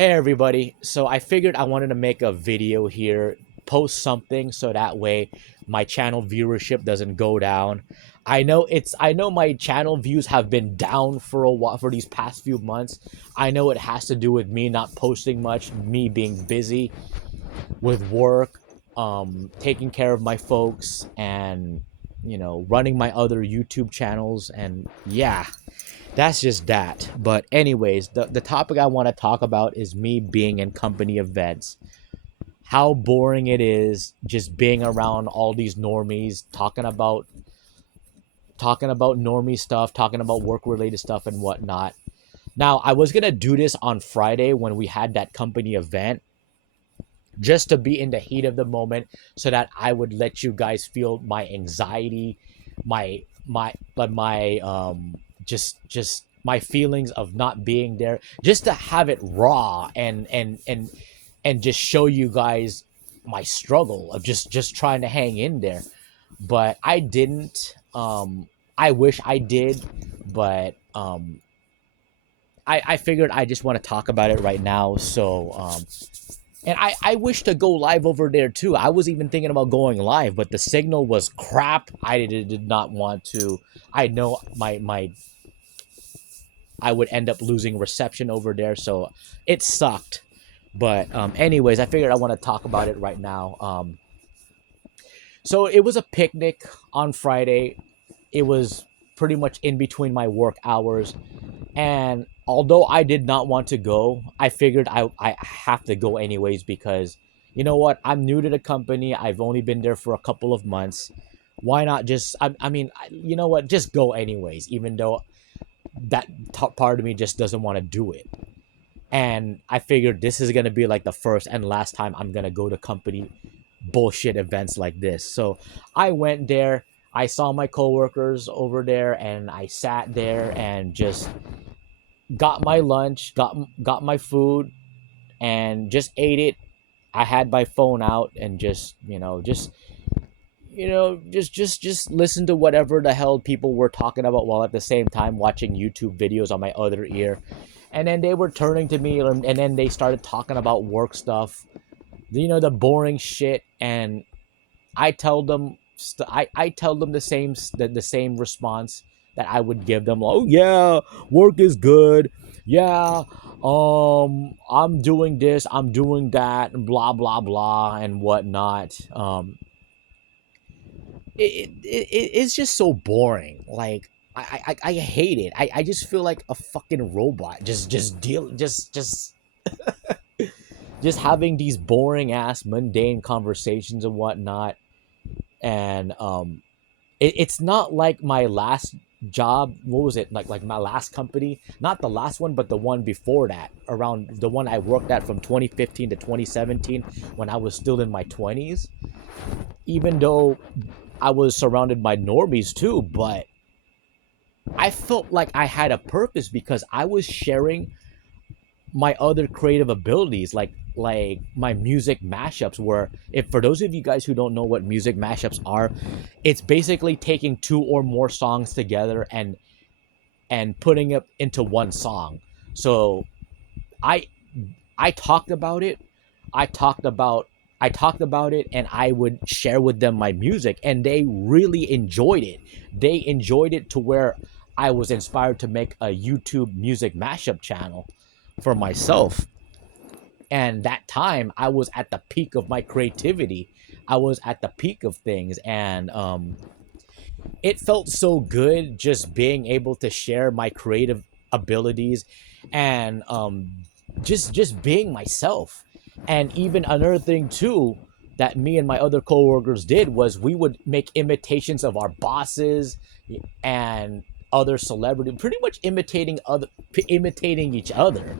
Hey everybody. So I figured I wanted to make a video here, post something so that way my channel viewership doesn't go down. I know my channel views have been down for a while for these past few months. I know it has to do with me not posting much, me being busy with work, taking care of my folks and running my other YouTube channels and yeah, that's just that. But anyways, the topic I want to talk about is me being in company events. How boring it is just being around all these normies talking about normie stuff, talking about work related stuff and whatnot. Now, I was gonna do this on Friday when we had that company event, just to be in the heat of the moment, so that I would let you guys feel my anxiety, my just my feelings of not being there, just to have it raw and just show you guys my struggle of just trying to hang in there. But I didn't. I wish I did, but I figured I just want to talk about it right now. So and I wish to go live over there too. I was even thinking about going live, but the signal was crap. I did not want to. I know my I would end up losing reception over there, so it sucked. But anyways, I figured I want to talk about it right now. So it was a picnic on Friday. It was pretty much in between my work hours, and although I did not want to go, I figured I have to go anyways because you know what? I'm new to the company. I've only been there for a couple of months. Why not just, you know what? Just go anyways, even though that top part of me just doesn't want to do it. And I figured this is going to be like the first and last time I'm going to go to company bullshit events like this. So I went there. I saw my coworkers over there and I sat there and just got my lunch, got my food, and just ate it. I had my phone out and just listen to whatever the hell people were talking about while at the same time watching YouTube videos on my other ear. And then they were turning to me and then they started talking about work stuff, the boring shit. And I tell them I tell them the same response that I would give them. Oh yeah, work is good. Yeah, I'm doing this, I'm doing that, and blah blah blah and whatnot. It's just so boring. Like I hate it. I just feel like a fucking robot. Just having these boring ass mundane conversations and whatnot. And it's not like my last job. What was it like my last company, not the last one but the one before that, around the one I worked at from 2015 to 2017 when I was still in my 20s. Even though I was surrounded by normies too, but I felt like I had a purpose because I was sharing my other creative abilities, like my music mashups. Where, if for those of you guys who don't know what music mashups are, it's basically taking two or more songs together and putting it into one song. So I I talked about it. I talked about I talked about it and I would share with them my music and they really enjoyed it. They enjoyed it to where I was inspired to make a YouTube music mashup channel for myself. And that time I was at the peak of my creativity. I was at the peak of things, and it felt so good just being able to share my creative abilities and just being myself. And even another thing too that me and my other coworkers did was we would make imitations of our bosses and other celebrity, pretty much imitating each other,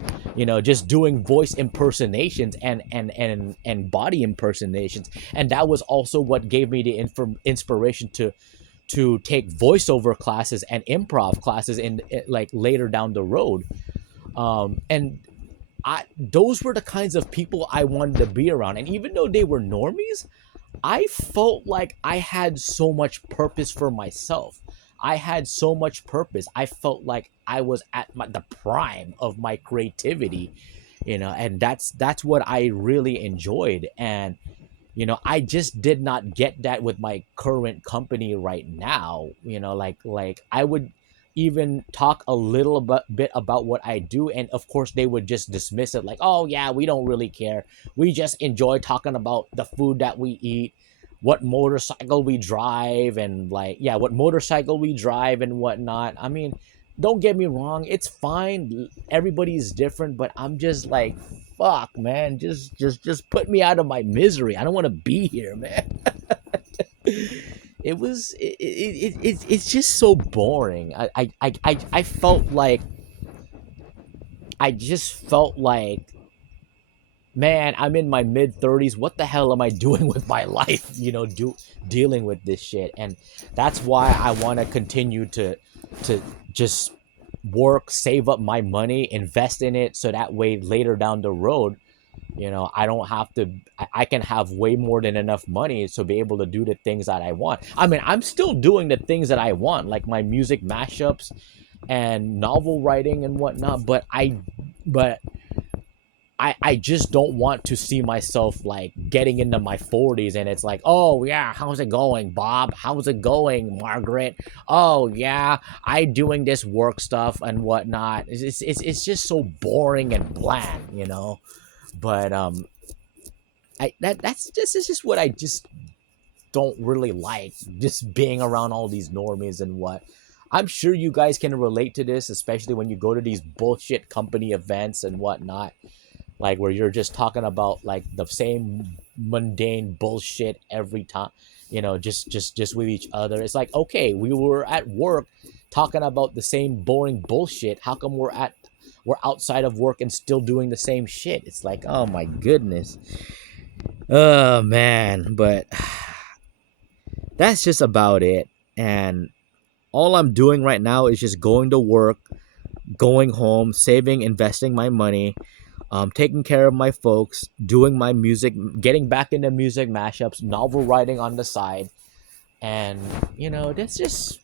just doing voice impersonations and body impersonations. And that was also what gave me the inspiration to take voiceover classes and improv classes in like later down the road. And those were the kinds of people I wanted to be around. And even though they were normies, I felt like I had so much purpose for myself. I had so much purpose. I felt like I was at the prime of my creativity. And that's what I really enjoyed. And I just did not get that with my current company right now. Like I would even talk a little bit about what I do, and of course they would just dismiss it like, oh yeah, we don't really care, we just enjoy talking about the food that we eat, what motorcycle we drive, and like, yeah, what motorcycle we drive and whatnot. I mean, don't get me wrong, it's fine, everybody's different, but I'm just like, fuck, man, just put me out of my misery. I don't want to be here, man. It's just so boring. I felt like, I just felt like, man, I'm in my mid 30s. What the hell am I doing with my life? Dealing with this shit. And that's why I want to continue to just work, save up my money, invest in it, so that way later down the road, I don't have to, I can have way more than enough money to be able to do the things that I want. I mean, I'm still doing the things that I want, like my music mashups and novel writing and whatnot, but I just don't want to see myself like getting into my 40s and it's like, oh yeah, how's it going, Bob? How's it going, Margaret? Oh yeah, I doing this work stuff and whatnot. It's just so boring and bland. But it's just what I just don't really like, just being around all these normies and what. I'm sure you guys can relate to this, especially when you go to these bullshit company events and whatnot, like where you're just talking about like the same mundane bullshit every time, just with each other. It's like, okay, we were at work talking about the same boring bullshit. How come we're outside of work and still doing the same shit? It's like, oh my goodness. Oh man, but that's just about it. And all I'm doing right now is just going to work, going home, saving, investing my money, taking care of my folks, doing my music, getting back into music mashups, novel writing on the side, and that's just,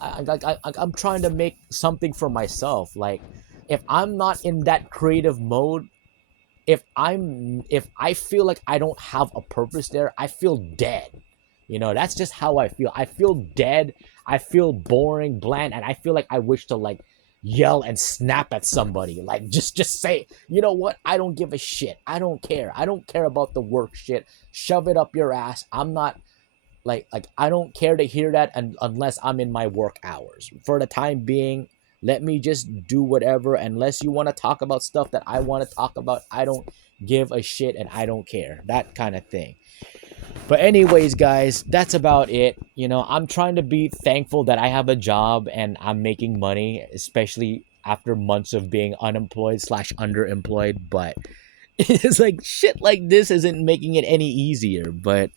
I'm trying to make something for myself. Like, if I'm not in that creative mode, if I feel like I don't have a purpose there, I feel dead. That's just how I feel. I feel dead. I feel boring, bland, and I feel like I wish to like yell and snap at somebody. Like, just say, you know what? I don't give a shit. I don't care. I don't care about the work shit. Shove it up your ass. I'm not like I don't care to hear that, and unless I'm in my work hours. For the time being, let me just do whatever. Unless you want to talk about stuff that I want to talk about, I don't give a shit and I don't care. That kind of thing. But anyways, guys, that's about it. I'm trying to be thankful that I have a job and I'm making money, especially after months of being unemployed slash underemployed. But it's like shit like this isn't making it any easier. But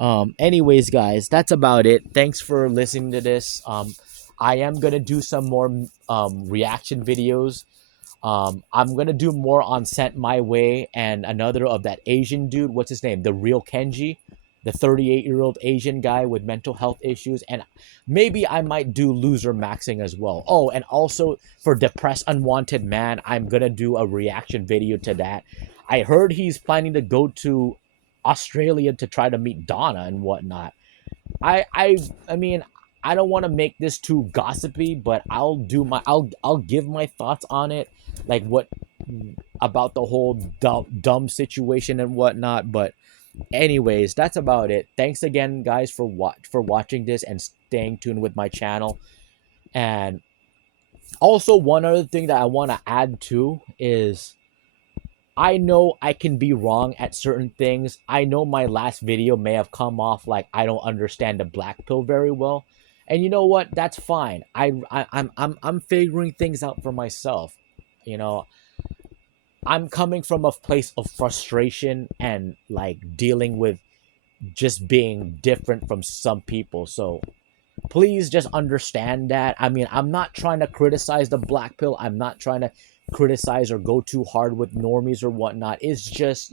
anyways, guys, that's about it. Thanks for listening to this. I am gonna do some more reaction videos. I'm gonna do more on Sent My Way and another of that Asian dude. What's his name? The Real Kenji, the 38-year-old Asian guy with mental health issues, and maybe I might do loser maxing as well. Oh, and also for Depressed Unwanted Man, I'm gonna do a reaction video to that. I heard he's planning to go to Australia to try to meet Donna and whatnot. I mean, I don't want to make this too gossipy, but I'll give my thoughts on it, like what about the whole dumb situation and whatnot. But anyways, that's about it. Thanks again, guys, for watching this and staying tuned with my channel. And also, one other thing that I want to add to is, I know I can be wrong at certain things. I know my last video may have come off like I don't understand the black pill very well. And you know what? That's fine. I'm figuring things out for myself. You know, I'm coming from a place of frustration and like dealing with just being different from some people. So please just understand that. I mean, I'm not trying to criticize the black pill. I'm not trying to criticize or go too hard with normies or whatnot. It's just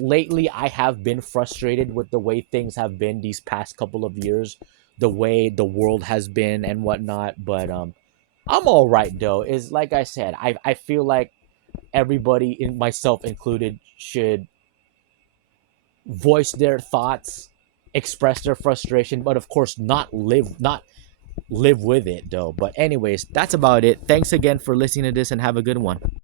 lately I have been frustrated with the way things have been these past couple of years, the way the world has been and whatnot. But I'm all right though. Is like I said, I feel like everybody, in myself included, should voice their thoughts, express their frustration, but of course not live with it though. But anyways, that's about it. Thanks again for listening to this and have a good one.